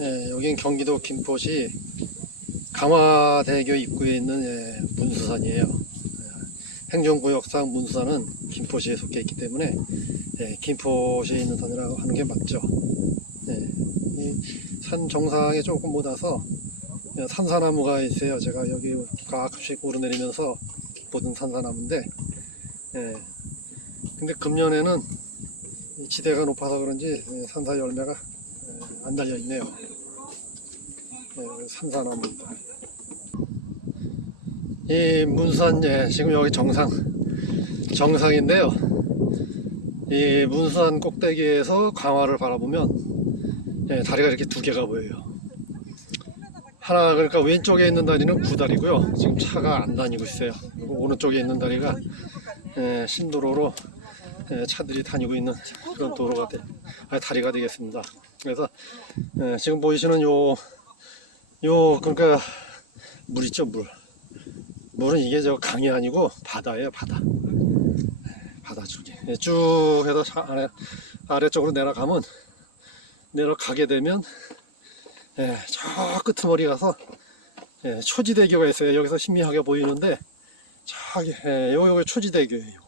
예, 여긴 경기도 김포시 강화대교 입구에 있는 예, 문수산이에요. 예, 행정구역상 문수산은 김포시에 속해 있기 때문에 예, 김포시에 있는 산이라고 하는 게 맞죠. 예, 이산 정상에 조금 못 와서 예, 산사나무가 있어요. 제가 여기 가끔씩 오르내리면서 보던 산사나무인데, 예, 근데 금년에는 이 지대가 높아서 그런지 예, 산사 열매가 예, 안 달려 있네요. 예, 산사나무입니다. 이 문산 예, 지금 여기 정상 정상인데요. 이 문산 꼭대기에서 강화를 바라보면 예, 다리가 이렇게 두 개가 보여요. 하나 그러니까 왼쪽에 있는 다리는 구다리고요. 지금 차가 안 다니고 있어요. 그리고 오른쪽에 있는 다리가 예, 신도로로 예, 차들이 다니고 있는 그런 도로가 돼, 아니, 다리가 되겠습니다. 그래서 예, 지금 보이시는 요, 요 그러니까 물 있죠 물. 물은 이게 저 강이 아니고 바다예요 바다. 바다 쪽에 예, 쭉 해서 자- 아래 아래쪽으로 내려가면 내려가게 되면 예, 저 끄트머리 가서 예, 초지대교가 있어요. 여기서 희미하게 보이는데 저기 예, 요 요게 초지대교예요.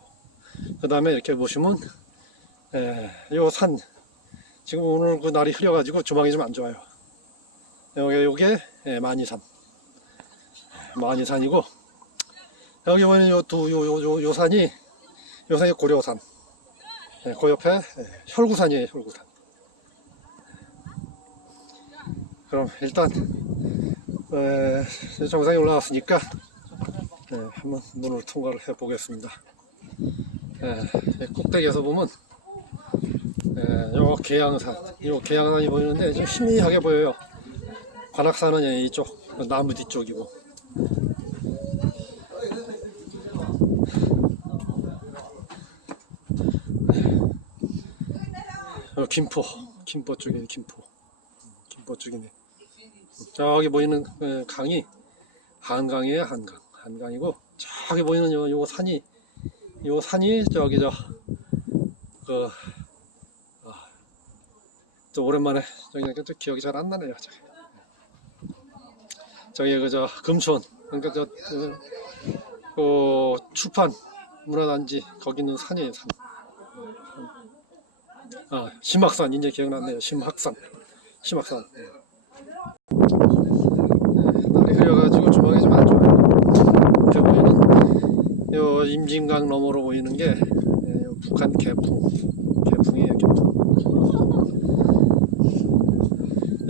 그 다음에 이렇게 보시면 예, 요 산 지금 오늘 그 날이 흐려가지고 조망이 좀 안 좋아요. 여기 요게 예, 만이산 만이산이고 여기 보이는 요두 요 산이 요 산이 고려산 예, 그 옆에 예, 혈구산이에요 혈구산. 그럼 일단 에, 정상에 올라왔으니까 에, 한번 문을 통과를 해 보겠습니다. 꼭대기에서 보면 에, 요 계양산, 요 계양산이 보이는데 좀 희미하게 보여요. 관악산은 예, 이쪽 나무 뒤쪽이고. 어, 김포, 김포 쪽에 김포, 김포 쪽이네. 저기 보이는 에, 강이 한강이에요 한강 한강이고 저기 보이는 요, 요 산이 요 산이 저기 저그 아, 또 오랜만에 저기 또 기억이 잘 안 나네요 저기 저기 그저 금촌 그러니까 저 그, 그 추판 문화단지 거기 있는 산이에요 산. 아 심학산 이제 기억났네요 심학산. 심학산. 보이는 요 임진강 너머로 보이는 게 예, 요 북한 개풍, 개풍이에요 개풍.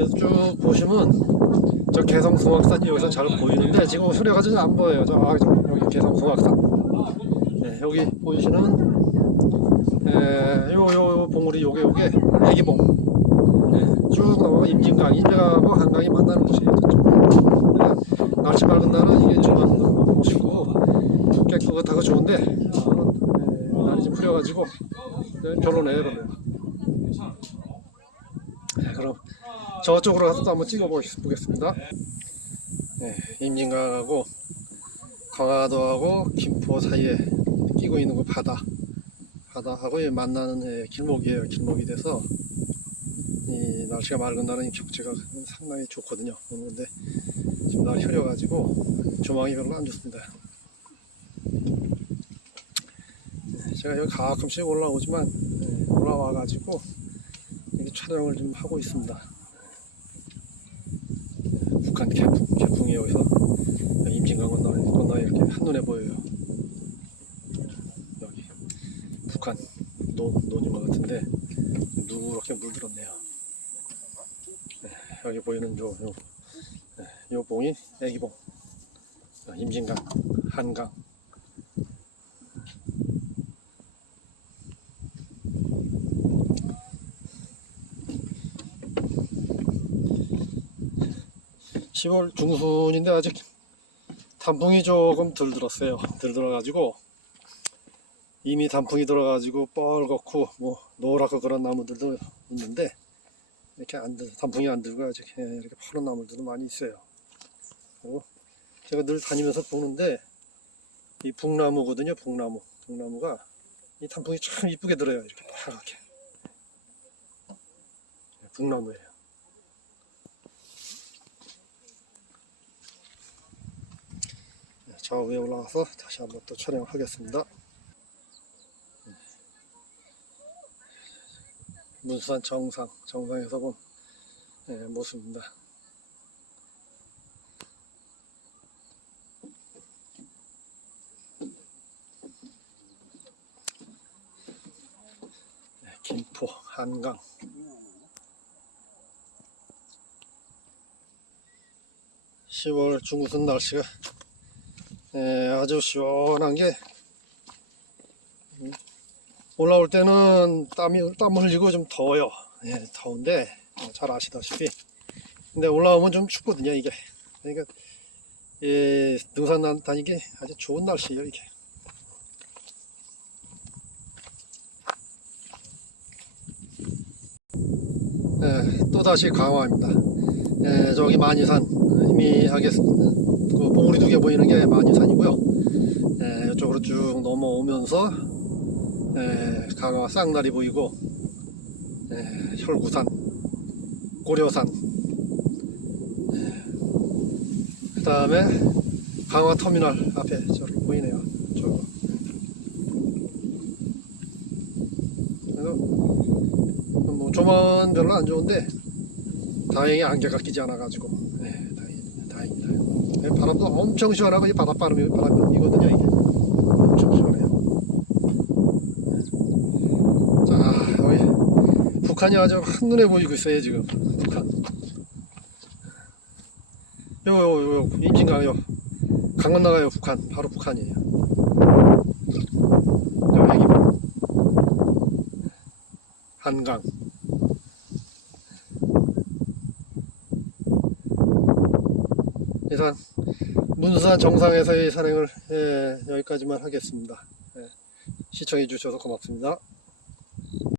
그래서 쭉 보시면 저 개성숭악산이 여기서 잘 보이는데 지금 흐려가지고 안 보여요. 저, 아, 저 여기 개성숭악산. 네, 여기 보이시는 예, 요, 요, 요 봉우리 요게 요게 애기봉. 예, 쭉 넘어가 임진강, 임진강하고 한강이 만나는 곳이에요. 저쪽. 날씨 맑은 날은 이게 조망도 멋있고 깨끗하고 좋은데 오늘은 예, 날이 좀 흐려가지고 예, 별로네요 그럼 저쪽으로 가서 또 한번 찍어보겠습니다 예, 임진강하고 강화도하고 김포 사이에 끼고 있는 그 바다 바다하고 이 만나는 예, 길목이에요 길목이 돼서 이 날씨가 맑은 날은 이 경치가 상당히 좋거든요 근데 지금 날이 흐려가지고 조망이 별로 안 좋습니다. 네, 제가 여기 가끔씩 올라오지만 네, 올라와가지고 촬영을 좀 하고 있습니다. 네, 북한 개풍, 개풍이 여기서 임진강 건너, 건너 이렇게 한눈에 보여요. 여기 북한 노, 논인 것 같은데 누렇게 물들었네요. 네, 여기 보이는 요, 요 요 봉이 애기봉 어, 임진강 한강 (10월) 중순인데 아직 단풍이 조금 덜 들었어요 덜 들어가지고 이미 단풍이 들어가지고 뻘겋고 뭐 노랗고 그런 나무들도 있는데 이렇게 안 들, 단풍이 안 들고 아직 예, 이렇게 파란 나무들도 많이 있어요. 그리고 제가 늘 다니면서 보는데 이 북나무거든요. 북나무. 북나무가 이 단풍이 참 이쁘게 들어요. 이렇게 파랗게. 예, 북나무예요. 좌우에 올라가서 다시 한번 또 촬영하겠습니다. 문수산 정상, 정상에서 본 예, 모습입니다. 네, 김포, 한강. (10월) 중구순 날씨가 예, 아주 시원한 게 음, 올라올 때는 땀이 땀 흘리고 좀 더워요. 예, 더운데 어, 잘 아시다시피 근데 올라오면 좀 춥거든요 이게. 그러니까 예, 등산 난- 다니기 아주 좋은 날씨예요 이게. 예, 또 다시 강화입니다. 예, 저기 만이산 희미하게 그 봉우리 두 개 보이는 게 만이산이고요. 예, 이쪽으로 쭉 넘어오면서 예, 강화 쌍다리 보이고 예, 혈구산, 고려산, 그 다음에 강화 터미널 앞에 저렇게 보이네요. 뭐 조만 별로 안 좋은데 다행히 안개가 끼지 않아가지고. 네, 바람도 엄청 시원하고 이 바닷바람이 바람이거든요 이게 엄청 시원해요. 자 여기 북한이 아주 한눈에 보이고 있어요 지금 북한. 요요요 임진강 요 강 건너가요 북한 바로 북한이에요. 한강. 이상 문수산 정상에서의 산행을 예, 여기까지만 하겠습니다. 예, 시청해 주셔서 고맙습니다.